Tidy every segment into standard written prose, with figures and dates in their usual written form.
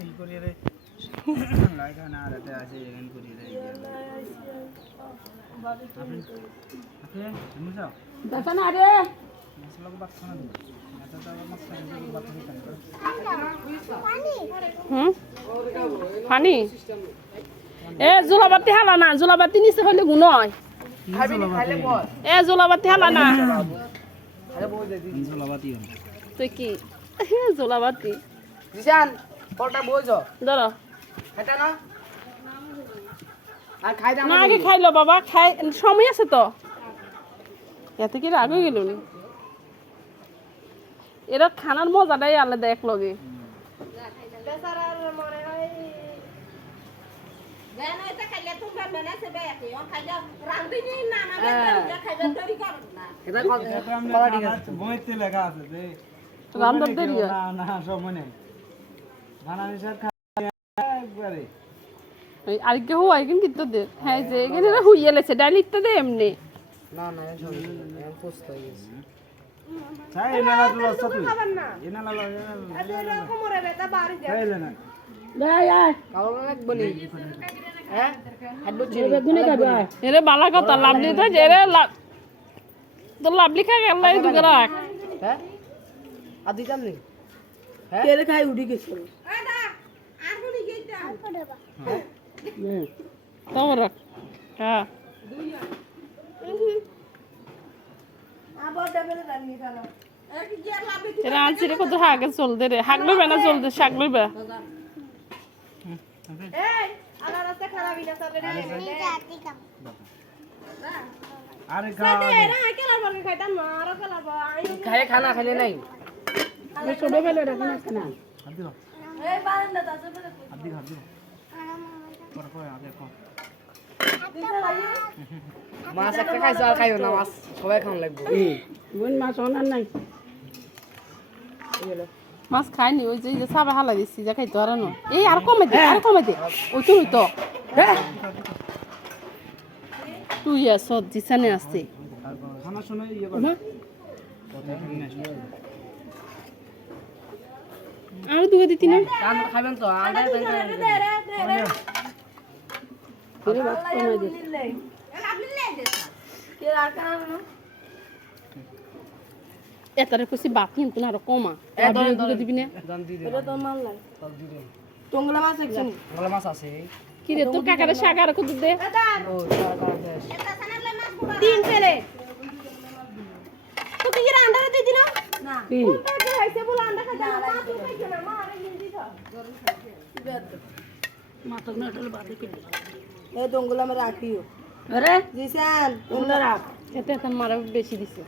এই করিয়ে রে লাইকা না রাতে আছে এখান করিয়ে রে আপনি তুমি যাও দেখা না রে মশলা কো বাচ্চা না দিন এটা তো মশলা দিয়ে বাচ্চা দিতেন পানি এ জুলাবাতি হালা না জুলাবাতি নিচে হইলে গুণ হয় খাইলে বল এ জুলাবাতি হালা না আরে বই দে দিন জলাবাতি তুই কি জুলাবাতি জিসান পরটা বইছো ধরো এটা না আর খাই দাও না আগে খাইলো বাবা খাই সময় আছে তো এত কি রাগ হয়ে গেল এরা খানার মজাটাই আলাদা এক লগে বইতে লেখা আছে যে রান্দার দেরি না না সময় নেই বানানি স্যার একবারে আরেকটা হুয়াই কিন্তু দে হ্যাঁ যে এখানে হুইয়ে লেছে ডাইলিট তো দে এমনি না না এম পোস্ট হয়ে গেছে চাই এনালা তো লস্তা তুই এনালা কোমরে ব্যথা বাড়ি যায় খাইলে না যাই আয় কালো লাগবে নি হ্যাঁ হাত বচ্ছি বেগুনে খাবে এরে বালা কথা লাভলি তো যে রে তো লাভলি খা গেল এই দুগে রাখ হ্যাঁ আর দিতাম নি কে রে খাই উঠি গেছে আদা আর কোনি গেইতা তো রাখ হ্যাঁ আবার ডাবলে রান্নি খালো এক গিয়া লাভে এরা আনছি রে কত হাগে চলতে রে হাগ লইবে না চলতে শাক লইবে এই আলা রাস্তা খারাপ ইনা সাথে রে আরে সাথে এরা কেলার বর্গে খাইতাম না আর কেলার আই খায় খানা খাইলে নাই ছোট ফেলে রাখো না খানা হাত দিও এই বারান্দা দাসে হাত দিও পর পর আগে কর মাছ একটা খাইছো আর খাইও না মাছ সবাই খাওয়া লাগবে বোন মাছ অনার নাই মাছ খাইনি ওই যে সাবা হালা দিছি যা খাইতো আর না এই আর কমে দে ওই তো তুই সবজি সানে আসছে খানা শুনে ইয়ে কর আর দুগে দিতি না কান খাবেন তো আন্ডা দে রে ফিরে বাস কমে দে নিলে লাভলি লে দে কে আর কানা না এটারে কইছি বাপ কিন্তু না আর কমা দুগে দিবি না দাম দি দে এটা তো মানলাই সব দি দে টংলা মাছ একজন ভালো মাছ আছে কি রে তোর কাকারে শাক আর কত দে দাদা ও সারা কারা দেশ এটা সানালে মাছ পুরা তিন ফেলে তো কি রে আন্ডা দিদি না না কি কোনটা খাইছে বল আন্ডা খাইছে না মা তুই খাইছ না মা আরে হিন্দি তো মাথা না টলে বাদে পিলে এ দঙ্গল আমরা রাখিও আরে জিসান তোমরা রাখ এতে তো মারা বেশি দিছে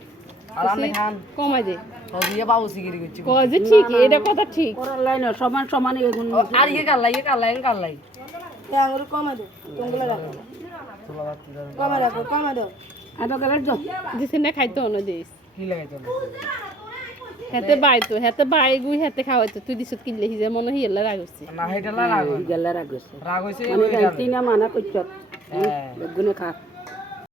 আর আমি খান কমাই দে তো দিয়ে বাবু সিগিরি করছি কয় যে ঠিক এটা কথা ঠিক ওরার লাইন সমান সমান এগুন আর ইয়ে কালাই এ আঙুর কমা দে দঙ্গল রাখো কমা দাও আদা গেলে তো দিছে না খাইতো না দিস কি লাগাইতো হেতে বাই গুই হেতে খাওয়াইতো তুই দিছত কিনলে হিজে মনে হিয়েলা রাগ হইছে না হেটা রাগ গেলা রাগ হইছে রাগ হইছে মানে তিনা মানা কইছত হ্যাঁ বেগুনে খা